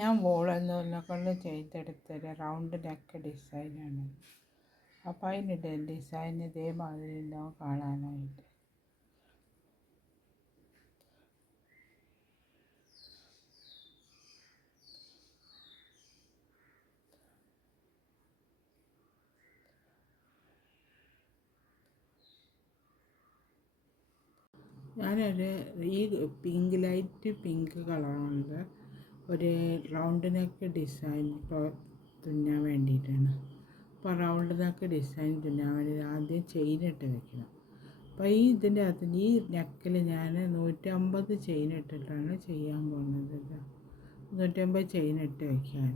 ഞാൻ വോളൊന്നുമില്ല കൊണ്ട് ചെയ്തെടുത്തൊരു round neck ഡിസൈനാണ്. അപ്പോൾ അതിൻ്റെ ഡിസൈൻ ഇതേമാതിരി ഉണ്ടാവും കാണാനായിട്ട്. ഈ ലൈറ്റ് പിങ്ക് കളറുണ്ട് ഒരു റൗണ്ട് നെക്ക് ഡിസൈൻ ഇപ്പോൾ തുന്നാൻ വേണ്ടിയിട്ടാണ്. അപ്പോൾ റൗണ്ട് നെക്ക് ഡിസൈൻ തുന്നാൻ വേണ്ടി ആദ്യം ചെയിനിട്ട് വെക്കണം. അപ്പോൾ ഇതിൻ്റെ അകത്ത് ഈ നെക്കിൽ ഞാൻ 150 ചെയിൻ ഇട്ടിട്ടാണ് ചെയ്യാൻ പോകുന്നത്. 150 ചെയിൻ ഇട്ട് വയ്ക്കാൻ.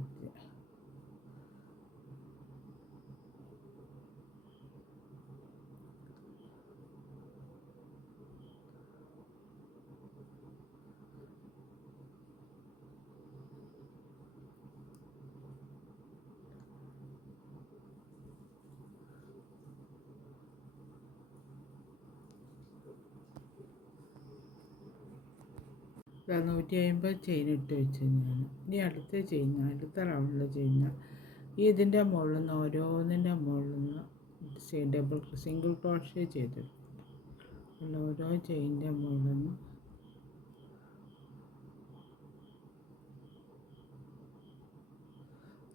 ഇപ്പോൾ 150 ചെയിൻ ഇട്ട് വെച്ച് ഞാൻ ഇനി അടുത്ത റൗണ്ടിൽ ചെയ്യുന്ന ഇതിൻ്റെ മുകളിൽ നിന്ന് ഓരോന്നിൻ്റെ മുകളിൽ നിന്ന് സിംഗിൾ ക്രോഷ്യ ചെയ്തെടുക്കും. ഓരോ ചെയിൻ്റെ മുകളിൽ നിന്ന്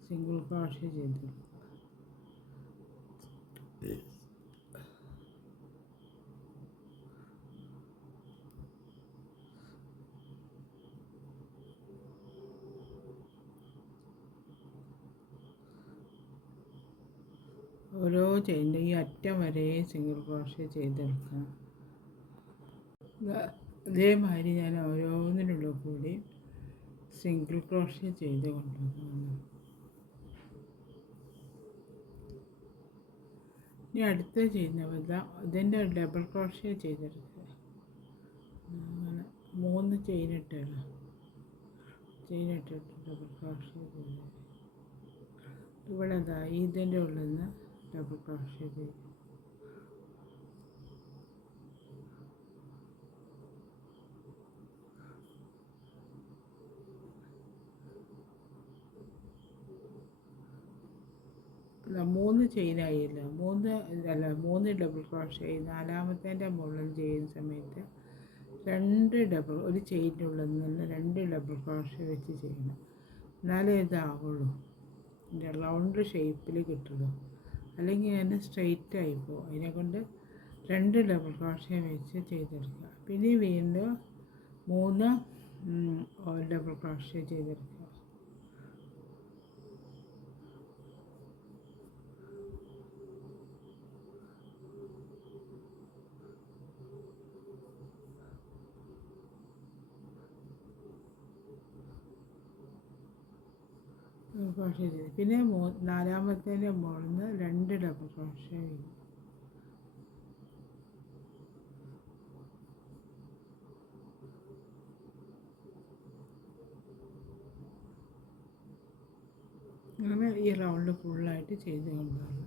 സിംഗിൾ ക്രോഷ്യ ചെയ്തെടുക്കും. ഓരോ ചെയിൻ്റെ ഈ അറ്റം വരെ സിംഗിൾ ക്രോഷ്യ ചെയ്തെടുക്കാം. അതേമാതിരി ഞാൻ ഓരോന്നിനുള്ള കൂടി സിംഗിൾ ക്രോഷ്യ ചെയ്ത് കൊണ്ടുവന്നു. ഇനി അടുത്ത ചെയ്യുന്ന ഇതിൻ്റെ ഡബിൾ ക്രോഷ്യ ചെയ്തെടുക്കുക. അങ്ങനെ 3 ചെയിനിട്ടിട്ട് ഡബിൾ ക്രോഷ്യ ചെയ്ത് ഇവിടെ ഇതിൻ്റെ ഉള്ളിൽ നിന്ന് ഡബിൾ ക്രോഷ്യ ചെയ്ത് മൂന്ന് ചെയിനായില്ല 3 ഡബിൾ ക്രോഷ്യ. 4-മത്തേൻ്റെ മുകളിൽ ചെയ്യുന്ന സമയത്ത് ഒരു ചെയിൻ്റെ ഉള്ളിൽ നിന്ന് 2 ഡബിൾ ക്രോഷ്യ വെച്ച് ചെയ്യണം. എന്നാലേ ഇതാവുള്ളൂ, റൗണ്ട് ഷേപ്പിൽ കിട്ടുള്ളൂ. അല്ലെങ്കിൽ അതിന് സ്ട്രെയിറ്റ് ആയിപ്പോവും. അതിനെക്കൊണ്ട് 2 ഡബിൾ ക്രോഷ്യ വെച്ച് ചെയ്തെടുക്കുക. പിന്നെ വീണ്ടും 3 ഡബിൾ ക്രോഷ്യ ചെയ്തെടുക്കുക. ക്രോഷ്യ ചെയ്ത് പിന്നെ 4-മത്തേൻ്റെ മുകളിൽ നിന്ന് 2 ഡബിൾ ക്രോഷ്യ ചെയ്യും. അങ്ങനെ ഈ റൗണ്ട് ഫുള്ളായിട്ട് ചെയ്ത് കൊണ്ടുവരണം.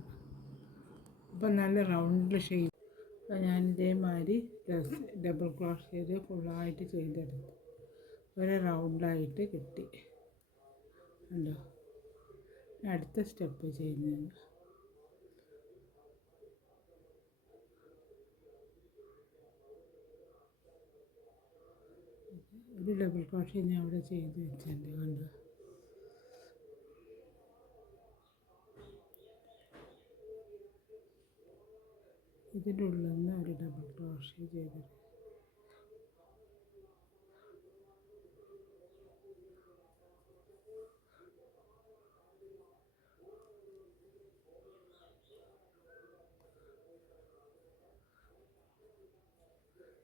അപ്പം നല്ല റൗണ്ട് ഷേപ്പ്. അപ്പം ഞാൻ ഇതേമാതിരി ഡബിൾ ക്രോഷ്യ ചെയ്ത് ഫുള്ളായിട്ട് ചെയ്തെടുത്തു. ഒരു റൗണ്ടായിട്ട് കിട്ടി. ഉണ്ടോ? അടുത്ത സ്റ്റെപ്പ് ചെയ്യുന്നത് ഒരു ഡബിൾ ക്രോഷ്യ ഞാൻ അവിടെ ചെയ്ത് വെച്ചിട്ടുണ്ട്. കണ്ടോ? ഇതിൻ്റെ ഉള്ളിൽ നിന്ന് ഒരു ഡബിൾ ക്രോഷ്യ ചെയ്തിട്ട്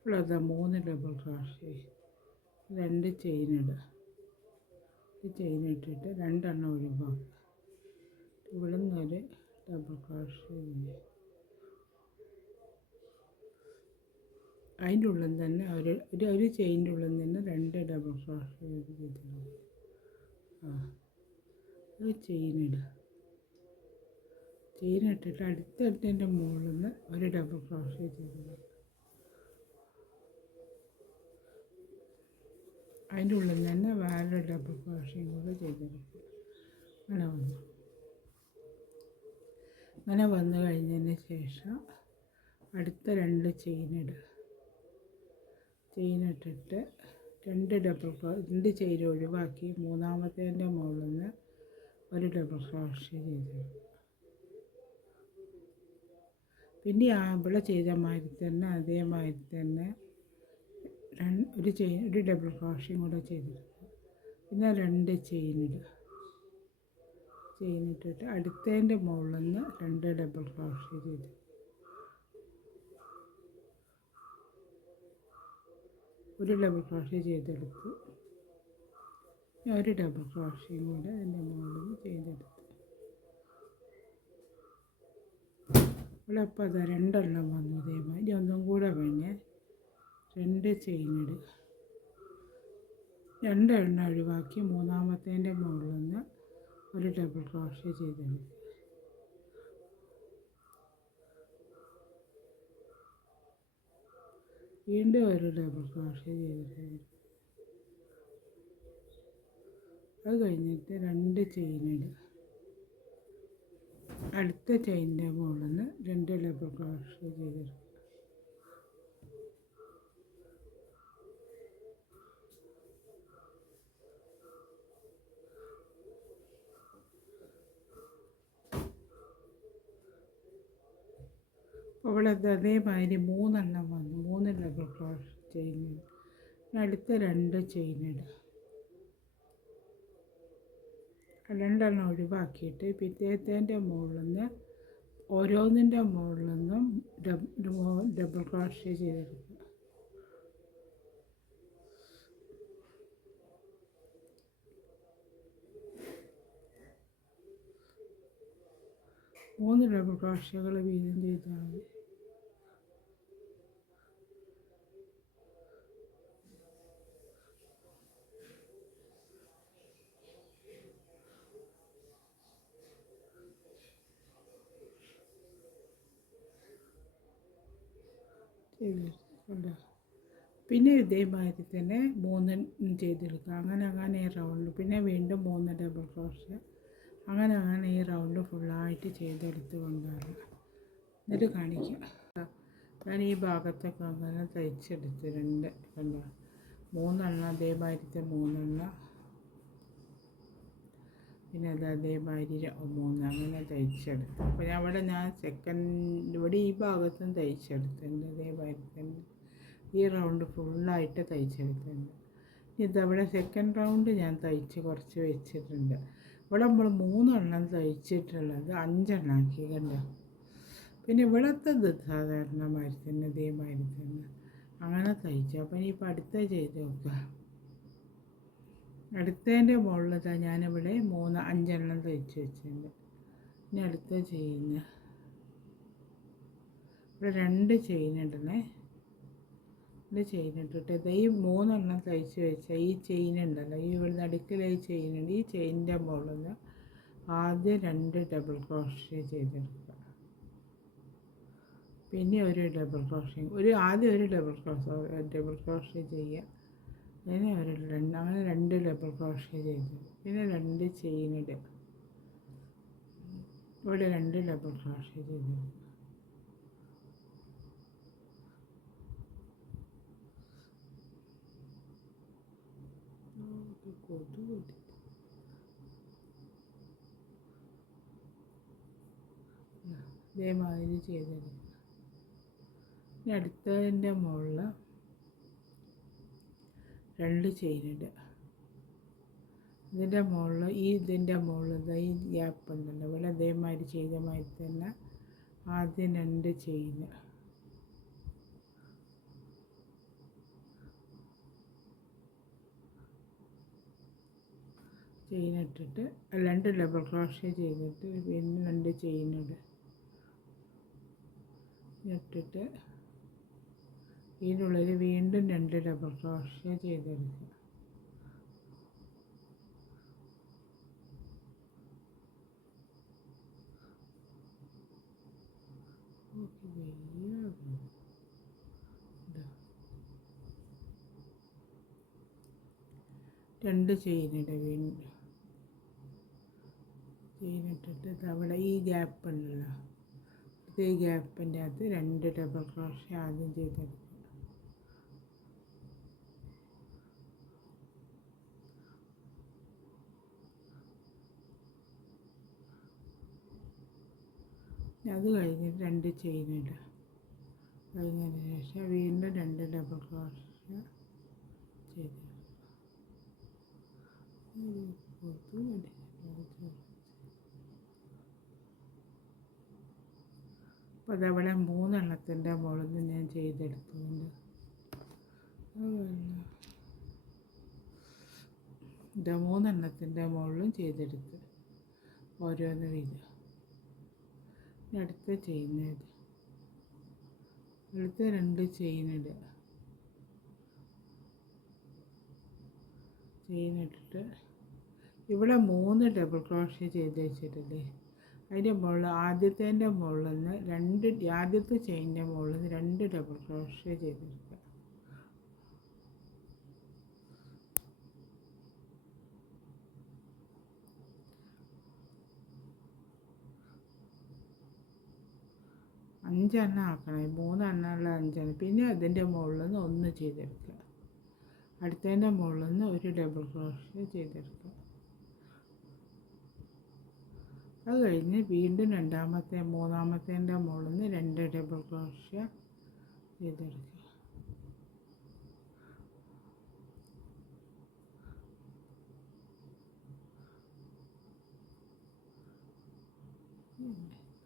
ഇപ്പോഴതാ 3 ഡബിൾ ക്രോഷ്യ, 2 ചെയിനിടുക. ചെയിൻ ഇട്ടിട്ട് 2 ഒഴിവാക്കുക. ഇവിടെ നിന്നൊരു ഡബിൾ ക്രോഷ്യ ചെയ്യുക. അതിൻ്റെ ഉള്ളിൽ തന്നെ ഒരു ചെയിൻ്റെ ഉള്ളിൽ നിന്ന് 2 ഡബിൾ ക്രോഷ്യ ചെയ്തിടുക. ഒരു ചെയിനിടുക. ചെയിനിട്ടിട്ട് അടുത്തതിൻ്റെ മുകളിൽ നിന്ന് ഒരു ഡബിൾ ക്രോഷ്യ ചെയ്തിടുക. അതിൻ്റെ ഉള്ളിൽ തന്നെ വേറെ ഡബിൾ ക്രോഷയും കൂടെ ചെയ്തെടുക്കുക. അങ്ങനെ വന്നു കഴിഞ്ഞതിന് ശേഷം അടുത്ത 2 ചെയിനിട്ടിട്ട് 2 ചെയിൻ ഒഴിവാക്കി മൂന്നാമത്തേൻ്റെ മുകളിൽ നിന്ന് ഒരു ഡബിൾ ക്രോഷേ ചെയ്തു. പിന്നെ ഇവിടെ ചെയ്ത മാതിരി തന്നെ അതേമാതിരി തന്നെ ഒരു ഡബിൾ ക്രോഷയും കൂടെ ചെയ്തെടുക്കുക. പിന്നെ 2 ചെയിനിട്ടിട്ട് അടുത്തതിൻ്റെ മുകളിൽ നിന്ന് 2 ഡബിൾ ക്രോഷേ ചെയ്തു. ഒരു ഡബിൾ ക്രോഷേ ചെയ്തെടുത്തു. ഒരു ഡബിൾ ക്രോഷയും കൂടെ അതിൻ്റെ മുകളിൽ ചെയ്തെടുത്തു. ഇവിടെ അപ്പോൾ അതാ 2 വന്നു. ഇതേമാതിരി ഒന്നും കൂടെ വേണേ 2 ചെയിനിടുക. 2 ഒഴിവാക്കി മൂന്നാമത്തേൻ്റെ മുകളിൽ നിന്ന് ഒരു ഡബിൾ ക്രോഷേ ചെയ്തെടുക്കുക. വീണ്ടും ഒരു ഡബിൾ ക്രോഷേ ചെയ്തിട്ട് അത് കഴിഞ്ഞിട്ട് 2 ചെയിനിടുക. അടുത്ത ചെയിനിൻ്റെ മുകളിൽ നിന്ന് 2 ഡബിൾ ക്രോഷേ ചെയ്തെടുക്കുക. അവിടെ അതേമാതിരി 3 വന്നു. 3 ഡബിൾ ക്രോഷേ ചെയിനിടുക. അടുത്ത 2 ചെയിനിടുക. 2 ഒഴിവാക്കിയിട്ട് പിറ്റേത്തേൻ്റെ മുകളിൽ നിന്ന് ഓരോന്നിൻ്റെ മുകളിൽ നിന്നും ഡബിൾ ക്രോഷേ ചെയ്തെടുക്കുക. 3 ഡബിൾ ക്രോഷകൾ വീതം ചെയ്താൽ മതി. ചെയ്തെടുക്കുക. പിന്നെ ഇതേമാതിരി തന്നെ 3 ചെയ്തെടുക്കുക. അങ്ങനെ റൗണ്ട്. പിന്നെ വീണ്ടും 3 ഡബിൾ ക്രോഷേ. അങ്ങനെ ഈ റൗണ്ട് ഫുള്ളായിട്ട് ചെയ്തെടുത്ത് കൊണ്ടുവരണം. എന്നിട്ട് കാണിക്കുക. ഞാൻ ഈ ഭാഗത്തൊക്കെ അങ്ങനെ തയ്ച്ചെടുത്തിട്ടുണ്ട്. കണ്ടോ, 3 അതേമാതിരത്തെ 3 പിന്നെ അത് അതേമാതിരി 3 അങ്ങനെ തയ്ച്ചെടുത്തു. അപ്പോൾ ഞാൻ ഇവിടെ ഈ ഭാഗത്തും തയ്ച്ചെടുത്തിട്ടുണ്ട്. അതേമാതിരി തന്നെ ഈ റൗണ്ട് ഫുള്ളായിട്ട് തയ്ച്ചെടുത്തിട്ടുണ്ട്. ഇതവിടെ സെക്കൻഡ് റൗണ്ട് ഞാൻ തയ്ച്ച് കുറച്ച് വെച്ചിട്ടുണ്ട്. ഇവിടെ നമ്മൾ 3 തയ്ച്ചിട്ടുള്ളത് 5 ആക്കി. കണ്ടോ. പിന്നെ ഇവിടുത്തെ സാധാരണമാതിരി തന്നെ ഇതേമാതിരി തന്നെ അങ്ങനെ തയ്ച്ചു. അപ്പം ഇനിയിപ്പോൾ അടുത്ത ചെയ്ത് നോക്കുക. അടുത്തതിൻ്റെ മുകളിൽ ഞാനിവിടെ 5 തയ്ച്ച് വെച്ചിട്ടുണ്ട്. ഇനി അടുത്ത ചെയ്യുന്ന ഇവിടെ 2 ചെയിനിടണേ. 2 ചെയിനിട്ടിട്ട് ഈ 3 തയ്ച്ച് വെച്ചാൽ ഈ ചെയിനുണ്ടല്ലോ, ഈ ഇവിടെ നടുക്കിൽ ഈ ചെയിനുണ്ട്. ഈ ചെയിനിൻ്റെ മുകളിൽ ആദ്യം 2 ഡബിൾ ക്രോഷേ ചെയ്തെടുക്കുക. പിന്നെ ഒരു ഡബിൾ ക്രോഷേ ആദ്യം ഒരു ഡബിൾ ക്രോഷേ ചെയ്യുക. പിന്നെ അങ്ങനെ 2 ഡബിൾ ക്രോഷേ ചെയ്തു. പിന്നെ 2 ചെയിനിടുക. ഇവിടെ 2 ഡബിൾ ക്രോഷേ ചെയ്തു. ഇതേമാതിരി ചെയ്തെടുക്കുക. ഇനി അടുത്തതിൻ്റെ മുകളിൽ 2 ചെയിനിടുക. ഇതിൻ്റെ മുകളിൽ ഇതിൻ്റെ മുകളിൽ ഈ ഗ്യാപ്പ് ഉണ്ടല്ലോ, ഇവിടെ അതേമാതിരി ചെയ്ത മാതിരി തന്നെ ആദ്യം 2 ചെയിനിട്ടിട്ട് 2 ഡബിൾ ക്രോഷേ ചെയ്തിട്ട് പിന്നെ 2 ചെയിനിടുക. ഇട്ടിട്ട് ഇതിനുള്ളിൽ വീണ്ടും 2 ഡബിൾ ക്രോഷേ ചെയ്തെടുക്കുക. 2 ചെയിനിടുക. വീണ്ടും ചെയിനിട്ടിട്ട് അവിടെ ഈ ഗ്യാപ്പ് ഉണ്ടല്ലോ, ഈ ഗ്യാപ്പിൻ്റെ അകത്ത് 2 ഡബിൾ ക്രോഷ്യ ആദ്യം ചെയ്തെടുക്കുക. അത് കഴിഞ്ഞിട്ട് 2 ചെയിനിടുക. കഴിഞ്ഞതിന് ശേഷം വീണ്ടും 2 ഡബിൾ ക്രോഷ്യ ചെയ്ത് അപ്പോൾ അതവിടെ 3 എണ്ണത്തിൻ്റെ മുകളിൽ ഞാൻ ചെയ്തെടുത്തുകൊണ്ട് ഇത് 3 എണ്ണത്തിൻ്റെ മുകളിലും ചെയ്തെടുത്ത് ഓരോന്ന് വീതം. അടുത്ത ചെയ്യുന്നത് അടുത്ത 2 ചെയിനിടുക. ചെയിനിട്ടിട്ട് ഇവിടെ 3 ഡബിൾ ക്രോഷ്യ ചെയ്ത് വെച്ചിട്ടില്ലേ, അതിൻ്റെ മുകളിൽ ആദ്യത്തേൻ്റെ മുകളിൽ നിന്ന് ആദ്യത്തെ ചെയിനിൻ്റെ മുകളിൽ നിന്ന് 2 ഡബിൾ ക്രോഷ്യ ചെയ്തെടുക്കുക. അഞ്ചെണ്ണം ആക്കണം, 3 എണ്ണമുള്ള 5 എണ്ണം. പിന്നെ അതിൻ്റെ മുകളിൽ നിന്ന് 1 ചെയ്തെടുക്കുക. അടുത്തതിൻ്റെ മുകളിൽ നിന്ന് 1 ഡബിൾ ക്രോഷ്യ ചെയ്തെടുക്കുക. അത് കഴിഞ്ഞ് വീണ്ടും മൂന്നാമത്തേൻ്റെ മുകളിൽ നിന്ന് 2 ഡബിൾ ക്രോഷ്യ ചെയ്തെടുക്കുക.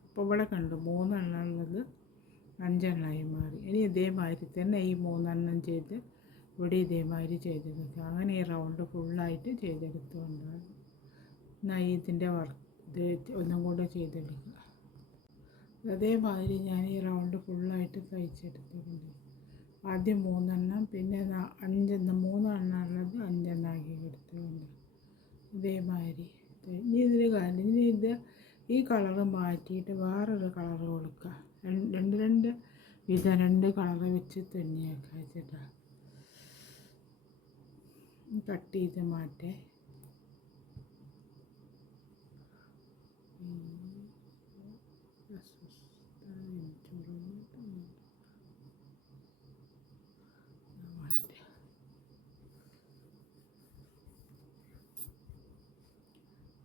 ഇപ്പോൾ ഇവിടെ കണ്ടു 3 എണ്ണം ഉള്ളത് 5 എണ്ണമായി മാറി. ഇനി ഇതേമാതിരി തന്നെ ഈ 3 എണ്ണം ചെയ്ത് ഇവിടെ ഇതേമാതിരി ചെയ്തെടുക്കുക. അങ്ങനെ ഈ റൗണ്ട് ഫുള്ളായിട്ട് ചെയ്തെടുത്തുകൊണ്ടാണ്. എന്നാൽ ഇതിൻ്റെ ഇത് ഒന്നും കൂടെ ചെയ്തെടുക്കുക. അതേമാതിരി ഞാൻ ഈ റൗണ്ട് ഫുള്ളായിട്ട് തയ്ച്ചെടുത്തിട്ടുണ്ട്. ആദ്യം 3 എണ്ണം, പിന്നെ 3 എണ്ണം ഉള്ളത് 5 എണ്ണം ആക്കി എടുത്തുകൊണ്ട് ഇതേമാതിരി. ഇനി ഇതിന് കാര്യം, ഇനി ഈ കളറ് മാറ്റിയിട്ട് വേറൊരു കളറ് കൊടുക്കുക. രണ്ട് വിധം 2 കളറ് വെച്ച് തുന്നിയേക്കുക വെച്ചിട്ടാണ് കട്ട് ചെയ്ത് മാറ്റേ.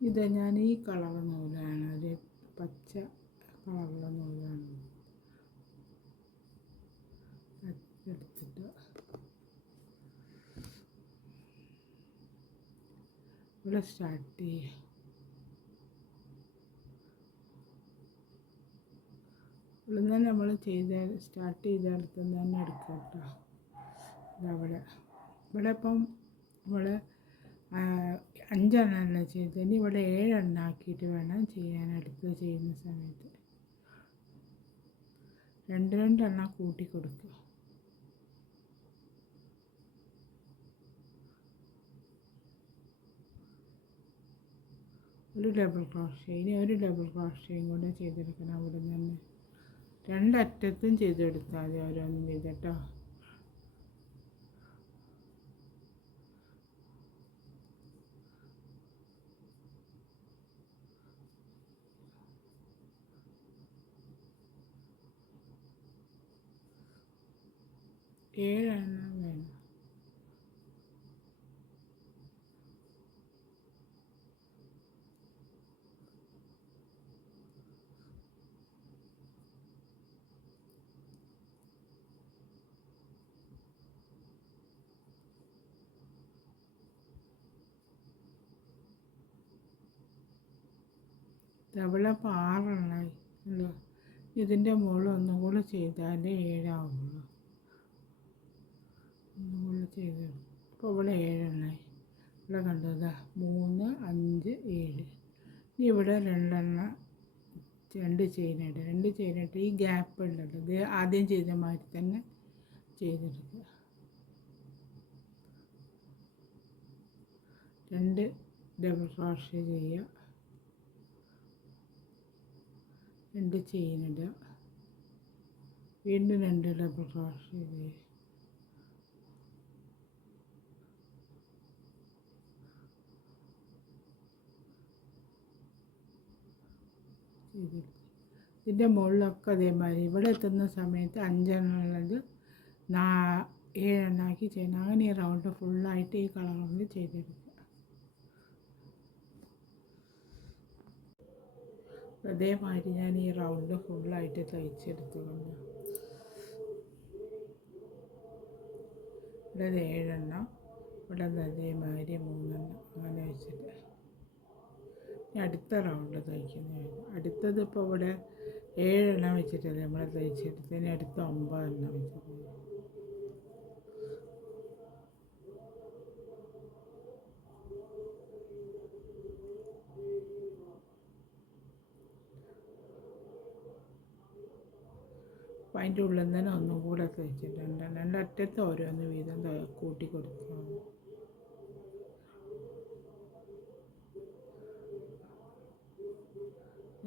ഇത് ഞാൻ ഈ കളർ നൂലാണ്, ഒരു പച്ച കളറുള്ള നൂലാണ് എടുത്തിട്ട് ഇവിടെ സ്റ്റാർട്ട് ചെയ്യുക. ഇവിടെ നിന്ന് നമ്മൾ സ്റ്റാർട്ട് ചെയ്തെടുത്ത് തന്നെ എടുക്കുക കേട്ടോ. ഇവിടെ ഇപ്പം നമ്മൾ 5 എണ്ണമല്ല ചെയ്ത്, ഇനി ഇവിടെ 7 എണ്ണം ആക്കിയിട്ട് വേണം ചെയ്യാൻ. അടുത്ത് ചെയ്യുന്ന സമയത്ത് 2 എണ്ണം കൂട്ടി കൊടുക്കുക. ഒരു ഡബിൾ ക്രോഷ്യ, ഇനി ഒരു ഡബിൾ ക്രോഷ്യയും കൂടെ ചെയ്തെടുക്കണം. അവിടെ നിന്ന് 2 അറ്റത്തും ചെയ്തെടുത്താൽ മതി, ഓരോന്നും ചെയ്തിട്ടോ. ഏഴെണ്ണം വേണം. അവിടെ അപ്പോൾ 6 എണ്ണമായി അല്ലോ. ഇതിൻ്റെ മുകളിൽ ഒന്നും കൂടെ ചെയ്താലേ 7 ആവുള്ളൂ. ഒന്നും കൂടെ ചെയ്ത് അപ്പോൾ ഇവിടെ 7 എണ്ണമായി. ഇവിടെ കണ്ടതാ 3, 5, 7. ഇനി ഇവിടെ 2 എണ്ണം 2 ചെയിനിട്ട് ഈ ഗ്യാപ്പ് ഉണ്ടല്ലോ, ഇത് ആദ്യം ചെയ്ത മാതിരി തന്നെ ചെയ്തെടുക്കുക. 2 ഡബിൾ ക്രോഷ്യ ചെയ്യുക, 2 ചെയിനിടുക, വീണ്ടും 2 ഡബിൾ ക്രോഷ്യ ചെയ്യുക. ചെയ്തെടുക്കുക. ഇതിൻ്റെ മുകളിലൊക്കെ അതേമാതിരി ഇവിടെ എത്തുന്ന സമയത്ത് 5 ഉള്ളത് 7 ചെയ്യണം. അങ്ങനെ ഈ റൗണ്ട് ഫുള്ളായിട്ട് ഈ കളറിൽ ചെയ്തെടുക്കുക. അതേമാതിരി ഞാൻ ഈ റൗണ്ട് ഫുള്ളായിട്ട് തയ്ച്ചെടുത്തുകൊണ്ട് ഇവിടെ 7 ഇവിടെ അതേമാതിരി 3 അങ്ങനെ വെച്ചിട്ട് അടുത്ത റൗണ്ട് തയ്ക്കുന്നതാണ്. അടുത്തത് ഇപ്പോൾ ഇവിടെ 7 വെച്ചിട്ടല്ലേ നമ്മൾ തയ്ച്ചെടുത്തതിന് അടുത്ത 9 വെച്ചിട്ട് അപ്പം അതിൻ്റെ ഉള്ളിൽ നിന്ന് തന്നെ ഒന്നും കൂടെ തയ്ച്ചിട്ടുണ്ട്. രണ്ടറ്റത്ത് ഓരോന്ന് വീതം കൂട്ടി കൊടുക്കുക.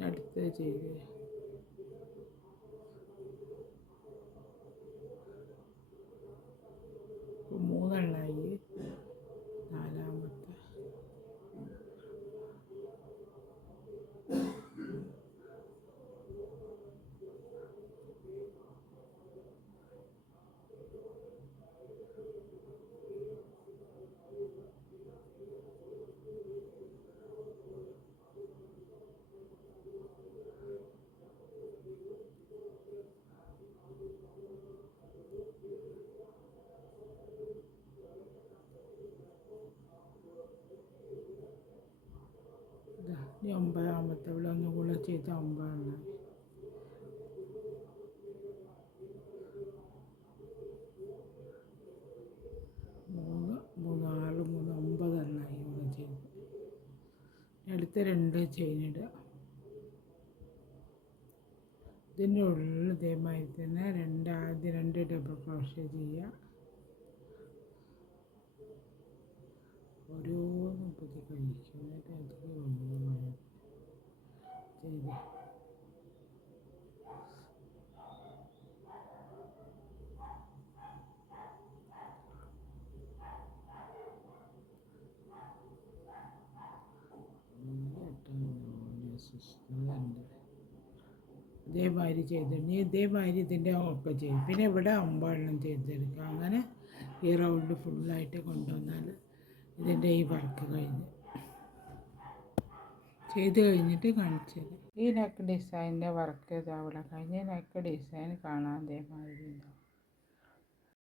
അടുത്തത് ചെയ്ത് 3 നാലാമത്തെ ഈ 9 ഇവിടെ ഒന്നും കൂടെ ചെയ്ത് 9 3 6 3 9 ഇവിടെ ചെയ്ത് അടുത്ത 2 ചെയിനിടുക. ഇതിൻ്റെ ഉള്ളിൽ ഇതേമാതിരി തന്നെ ആദ്യം 2 ഡബിൾ ക്രോഷ്യ ചെയ്യുക. ഓരോന്നും പുതിയ കഴിക്കും. എന്നിട്ട് അതിൽ ചെയ്ത് ഇതേമാതിരി ചെയ്തിട്ട് ഇതേമാതിരി ഇതിൻ്റെ ഒക്കെ ചെയ്യും. പിന്നെ ഇവിടെ 9 ചെയ്തെടുക്കുക. അങ്ങനെ ഈ റൗണ്ട് ഫുള്ളായിട്ട് കൊണ്ടുവന്നാൽ ഇതിൻ്റെ ഈ വർക്ക് ചെയ്ത് കഴിഞ്ഞിട്ട് കാണിച്ചത്. ഈ നെക്ക് ഡിസൈനിൻ്റെ വർക്ക് അവിടെ കഴിഞ്ഞ് നെക്ക് ഡിസൈൻ കാണാൻ അതേമാതിരി ഉണ്ടാവും.